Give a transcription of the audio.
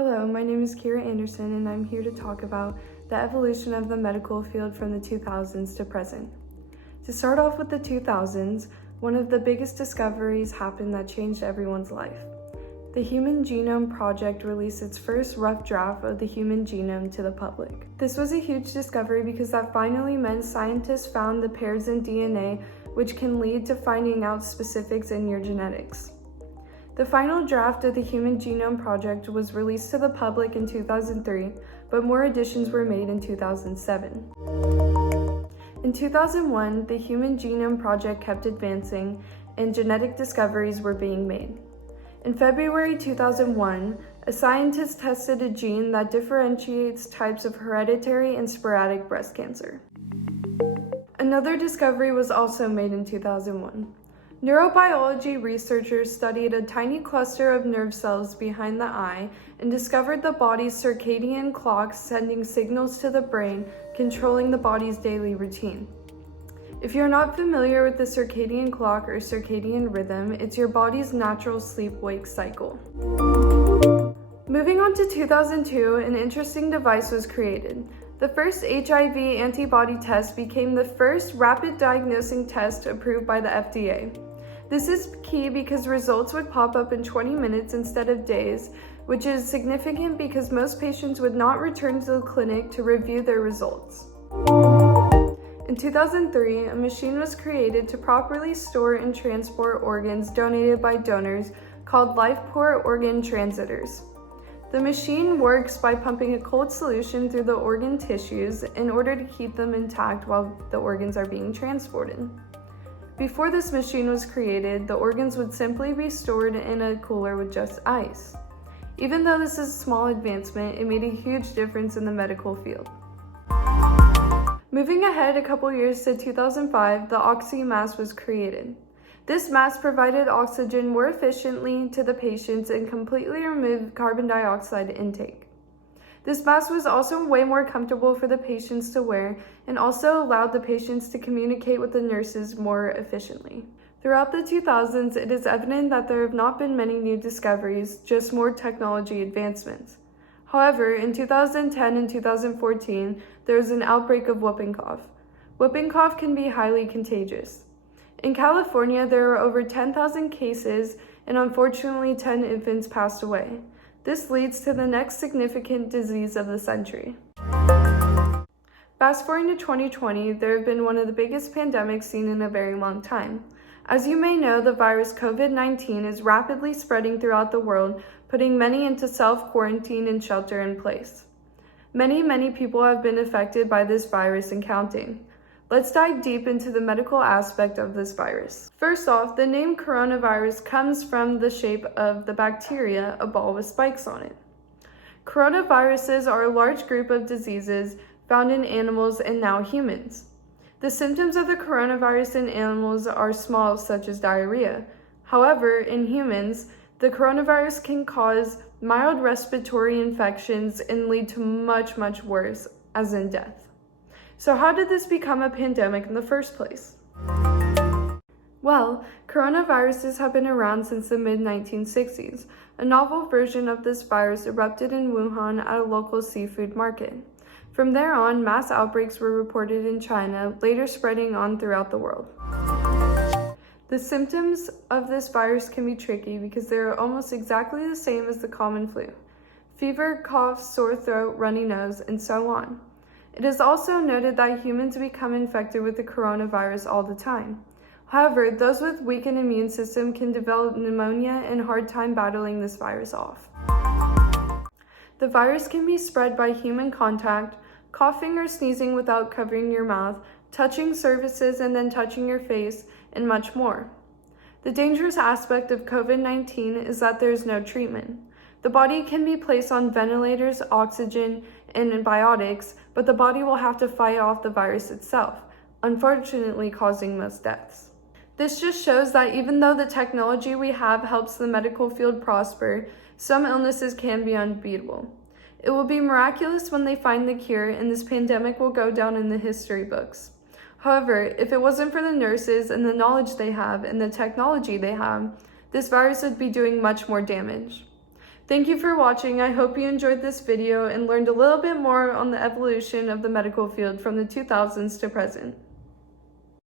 Hello, my name is Kira Anderson, and I'm here to talk about the evolution of the medical field from the 2000s to present. To start off with the 2000s, one of the biggest discoveries happened that changed everyone's life. The Human Genome Project released its first rough draft of the human genome to the public. This was a huge discovery because that finally meant scientists found the pairs in DNA which can lead to finding out specifics in your genetics. The final draft of the Human Genome Project was released to the public in 2003, but more additions were made in 2007. In 2001, the Human Genome Project kept advancing and genetic discoveries were being made. In February 2001, a scientist tested a gene that differentiates types of hereditary and sporadic breast cancer. Another discovery was also made in 2001. Neurobiology researchers studied a tiny cluster of nerve cells behind the eye and discovered the body's circadian clock sending signals to the brain, controlling the body's daily routine. If you're not familiar with the circadian clock or circadian rhythm, it's your body's natural sleep-wake cycle. Moving on to 2002, an interesting device was created. The first HIV antibody test became the first rapid diagnosing test approved by the FDA. This is key because results would pop up in 20 minutes instead of days, which is significant because most patients would not return to the clinic to review their results. In 2003, a machine was created to properly store and transport organs donated by donors called LifePort organ transitors. The machine works by pumping a cold solution through the organ tissues in order to keep them intact while the organs are being transported. Before this machine was created, the organs would simply be stored in a cooler with just ice. Even though this is a small advancement, it made a huge difference in the medical field. Moving ahead a couple years to 2005, the oxymask was created. This mask provided oxygen more efficiently to the patients and completely removed carbon dioxide intake. This mask was also way more comfortable for the patients to wear and also allowed the patients to communicate with the nurses more efficiently. Throughout the 2000s, it is evident that there have not been many new discoveries, just more technology advancements. However, in 2010 and 2014, there was an outbreak of whooping cough. Whooping cough can be highly contagious. In California, there were over 10,000 cases, and unfortunately 10 infants passed away. This leads to the next significant disease of the century. Fast forwarding to 2020, there have been one of the biggest pandemics seen in a very long time. As you may know, the virus COVID-19 is rapidly spreading throughout the world, putting many into self-quarantine and shelter in place. Many people have been affected by this virus and counting. Let's dive deep into the medical aspect of this virus. First off, the name coronavirus comes from the shape of the bacteria, a ball with spikes on it. Coronaviruses are a large group of diseases found in animals and now humans. The symptoms of the coronavirus in animals are small, such as diarrhea. However, in humans, the coronavirus can cause mild respiratory infections and lead to much worse, as in death. So how did this become a pandemic in the first place? Well, coronaviruses have been around since the mid-1960s. A novel version of this virus erupted in Wuhan at a local seafood market. From there on, mass outbreaks were reported in China, later spreading on throughout the world. The symptoms of this virus can be tricky because they are almost exactly the same as the common flu: fever, cough, sore throat, runny nose, and so on. It is also noted that humans become infected with the coronavirus all the time. However, those with weakened immune system can develop pneumonia and hard time battling this virus off. The virus can be spread by human contact, coughing or sneezing without covering your mouth, touching surfaces and then touching your face, and much more. The dangerous aspect of COVID-19 is that there is no treatment. The body can be placed on ventilators, oxygen, and antibiotics, but the body will have to fight off the virus itself, unfortunately causing most deaths. This just shows that even though the technology we have helps the medical field prosper, some illnesses can be unbeatable. It will be miraculous when they find the cure, and this pandemic will go down in the history books. However, if it wasn't for the nurses and the knowledge they have and the technology they have, this virus would be doing much more damage. Thank you for watching. I hope you enjoyed this video and learned a little bit more on the evolution of the medical field from the 2000s to present.